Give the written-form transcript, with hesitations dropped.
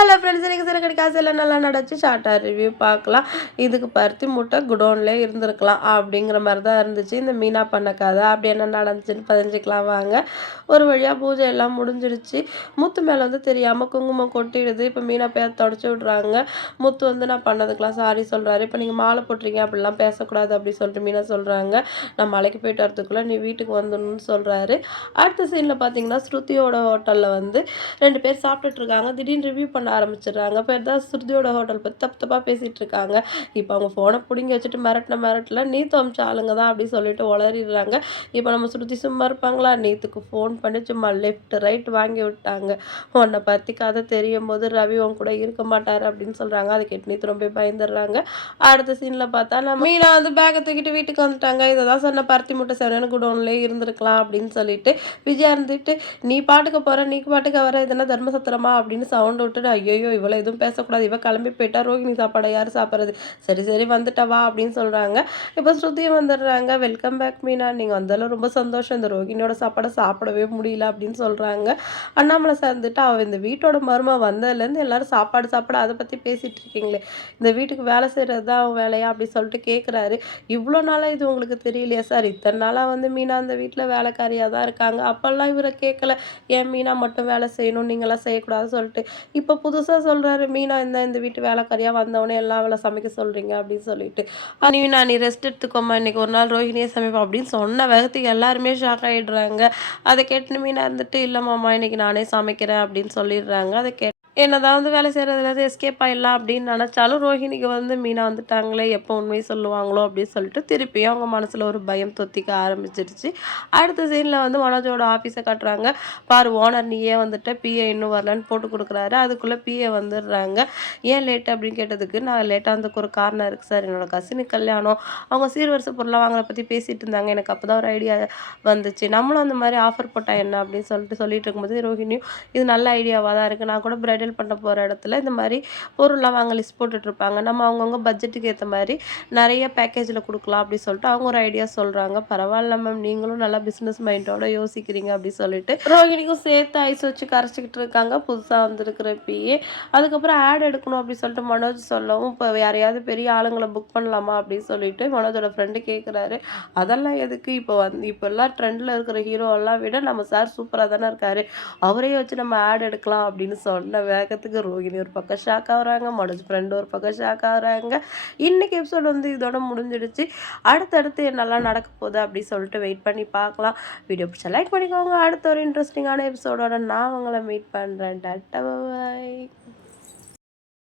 Hello friends, இன்னைக்கு சிறுகடி காசு எல்லாம் நல்லா நடந்துச்சு. ஷார்ட்டாக ரிவ்யூ பார்க்கலாம். இதுக்கு பருத்தி மூட்டை குடோன்லேயே இருந்திருக்கலாம் அப்படிங்கிற மாதிரி தான் இருந்துச்சு இந்த மீனா பண்ண கதை. அப்படி என்ன நடந்துச்சுன்னு பதிஞ்சிக்கலாம் வாங்க. ஒரு வழியாக பூஜை எல்லாம் முடிஞ்சிடுச்சு. முத்து மேலே வந்து தெரியாமல் குங்குமம் கொட்டிடுது. இப்போ மீனா பேர் தொடச்சி விட்றாங்க. முத்து வந்து நான் பண்ணதுக்கெலாம் சாரி சொல்கிறாரு. இப்போ நீங்கள் மாலை போட்டுறீங்க அப்படிலாம் பேசக்கூடாது அப்படி சொல்லிட்டு மீனா சொல்கிறாங்க. நான் மலைக்கு போயிட்டு வரதுக்குள்ளே நீ வீட்டுக்கு வந்துடணும்னு சொல்கிறாரு. அடுத்த சீனில் பார்த்தீங்கன்னா ஸ்ருதியோட ஹோட்டலில் வந்து 2 பேர் சாப்பிட்டுட்டு இருக்காங்க. திடீர்னு ரிவ்யூ பண்ண ஆரம்பிச்சிடுறாங்க. இப்போ தான் ஸ்ருதியோட ஹோட்டல் பற்றி தப்பு தப்பாக பேசிகிட்டு இருக்காங்க. இப்போ அவங்க ஃபோனை பிடுங்கி வச்சுட்டு மிரட்டல நீத்து அமிச்ச ஆளுங்க தான் அப்படி சொல்லிட்டு உளறிடுறாங்க. இப்போ நம்ம ஸ்ருதி சும்மா இருப்பாங்களா? நீத்துக்கு ஃபோன் பண்ணி சும்மா லெஃப்ட் ரைட் வாங்கி விட்டாங்க. உன்னை பற்றி கதை தெரியும் போது ரவி உன் கூட இருக்க மாட்டார் அப்படின்னு சொல்கிறாங்க. அதை கேட்டு நீத்து ரொம்ப பயந்துடுறாங்க. அடுத்த சீனில் பார்த்தா நம்ம மீனா வந்து பேக்கை தூக்கிட்டு வீட்டுக்கு வந்துட்டாங்க. இதை தான் சொன்ன பருத்தி மூட்டை செவனு குடோன்லேயே இருந்திருக்கலாம் அப்படின்னு சொல்லிட்டு விஜயா இருந்துட்டு நீ பாட்டுக்கு போகிற நீ பாட்டுக்கு வர இதெல்லாம் தர்மசத்திரமா அப்படின்னு சவுண்ட் விட்டுட்டு ஐயோ இவளை எதுவும் பேசக்கூடாது, இவ கிளம்பி போயிட்டா ரோஹிணி சாப்பாடை யார் சாப்பிட்றது, சரி சரி வந்துட்டா வா அப்படின்னு சொல்கிறாங்க. இப்போ ஸ்ருதியும் வந்துடுறாங்க. வெல்கம் பேக் மீனா, நீங்கள் வந்தாலும் ரொம்ப சந்தோஷம், இந்த ரோஹிணியோட சாப்பாடை சாப்பிடவே முடியல அப்படின்னு சொல்கிறாங்க. அண்ணாமலை சேர்ந்துட்டு அவள் இந்த வீட்டோட மருமா வந்ததுலேருந்து எல்லாரும் சாப்பாடு சாப்பிட அதை பற்றி பேசிகிட்டு இருக்கீங்களே, இந்த வீட்டுக்கு வேலை செய்கிறது தான் அவன் வேலையா அப்படி சொல்லிட்டு கேட்குறாரு. இவ்வளோ நாளாக இது உங்களுக்கு தெரியலையா சார்? இத்தனை நாளாக வந்து மீனா அந்த வீட்டில் வேலைக்காரியாக தான் இருக்காங்க. அப்போல்லாம் இவரை கேட்கல, ஏன் மீனா மட்டும் வேலை செய்யணும் நீங்களாம் செய்யக்கூடாதுன்னு சொல்லிட்டு. இப்போ புதுசாக சொல்கிறாரு மீனா இந்த வீட்டு வேலைக்காரியாக வந்தவொடனே எல்லாம் அவளை சமைக்க சொல்கிறீங்க அப்படின்னு சொல்லிட்டு. மீனா நீ ரெஸ்ட் எடுத்துக்கோமா, இன்னைக்கு ஒரு நாள் ரோஹிணியே சமைப்பா அப்படின்னு சொன்ன வேகத்துக்கு எல்லாருமே ஷாக் ஆகிடுறாங்க. அதை கேட்டுன்னு மீனா இருந்துட்டு இல்லை மாமா இன்னைக்கு நானே சமைக்கிறேன் அப்படின்னு சொல்லிடுறாங்க. அதை என்னதான் வந்து வேலை செய்கிறதுலேருந்து எஸ்கேப் ஆகிடலாம் அப்படின்னு நினச்சாலும் ரோஹிணிக்கு வந்து மீனா வந்துட்டாங்களே எப்போ உண்மையை சொல்லுவாங்களோ அப்படின்னு சொல்லிட்டு திருப்பியும் அவங்க மனசில் ஒரு பயம் தொத்திக்க ஆரம்பிச்சிருச்சு. அடுத்த சீனில் வந்து மனோஜோட ஆஃபீஸை காட்டுறாங்க. பாரு ஓனர் நீயே வந்துட்டு பிஏ இன்னும் வரலன்னு போட்டு கொடுக்குறாரு. அதுக்குள்ளே பிஏ வந்துடுறாங்க. ஏன் லேட்டு அப்படின்னு கேட்டதுக்கு நான் லேட்டாக இருந்ததுக்கு ஒரு காரணம் இருக்குது சார், என்னோட கசினுக்கு கல்யாணம், அவங்க சீர்வரிசை பொருளாக வாங்குறத பற்றி பேசிகிட்டு இருந்தாங்க, எனக்கு அப்போ தான் ஒரு ஐடியா வந்துச்சு, நம்மளும் அந்த மாதிரி ஆஃபர் போட்டால் என்ன அப்படின்னு சொல்லிட்டு இருக்கும்போது ரோஹிணியும் இது நல்ல ஐடியாவாக தான் இருக்குது, நான் கூட பிரைடல் பண்ண போகிற இடத்துல இந்த மாதிரி பொருள்லாம் வாங்க லிஸ்ட் போட்டுட்ருப்பாங்க, நம்ம அவங்கவுங்க பட்ஜெட்டுக்கு ஏற்ற மாதிரி நிறைய பேக்கேஜில் கொடுக்கலாம் அப்படின்னு சொல்லிட்டு அவங்க ஒரு ஐடியா சொல்கிறாங்க. பரவாயில்ல மேம், நீங்களும் நல்லா பிஸ்னஸ் மைண்டோட யோசிக்கிறீங்க அப்படின்னு சொல்லிட்டு ரோஹிணிக்கும் சேர்த்து ஐஸ் வச்சு கரைச்சிக்கிட்டு இருக்காங்க புதுசாக வந்திருக்கிற பிஏ. அதுக்கப்புறம் ஆட் எடுக்கணும் அப்படின்னு சொல்லிட்டு மனோஜ் சொல்லவும் இப்போ யாரையாவது பெரிய ஆளுங்களை புக் பண்ணலாமா அப்படின்னு சொல்லிட்டு மனோஜோட ஃப்ரெண்டு கேட்குறாரு. அதெல்லாம் எதுக்கு, இப்போல்லாம் ட்ரெண்டில் இருக்கிற ஹீரோவெல்லாம் விட நம்ம சார் சூப்பராக தானே இருக்காரு, அவரையே வச்சு நம்ம ஆட் எடுக்கலாம் அப்படின்னு சொன்ன வேகத்துக்கு ரோஹிணி ஒரு பக்கம் ஷாக் ஆகுறாங்க, மனோஜ் ஃப்ரெண்டு ஒரு பக்கம் ஷாக் ஆகுறாங்க. இன்னைக்கு எபிசோட் வந்து இதோட முடிஞ்சிடுச்சு. அடுத்தடுத்து என்னெல்லாம் நடக்க போகுது அப்படி சொல்லிட்டு வெயிட் பண்ணி பார்க்கலாம். வீடியோ பிடிச்சா லைக் பண்ணிக்கோங்க. அடுத்த ஒரு இன்ட்ரெஸ்டிங்கான எபிசோடோட நான் உங்களை மீட் பண்ணுறேன். டாட்டா பாய்.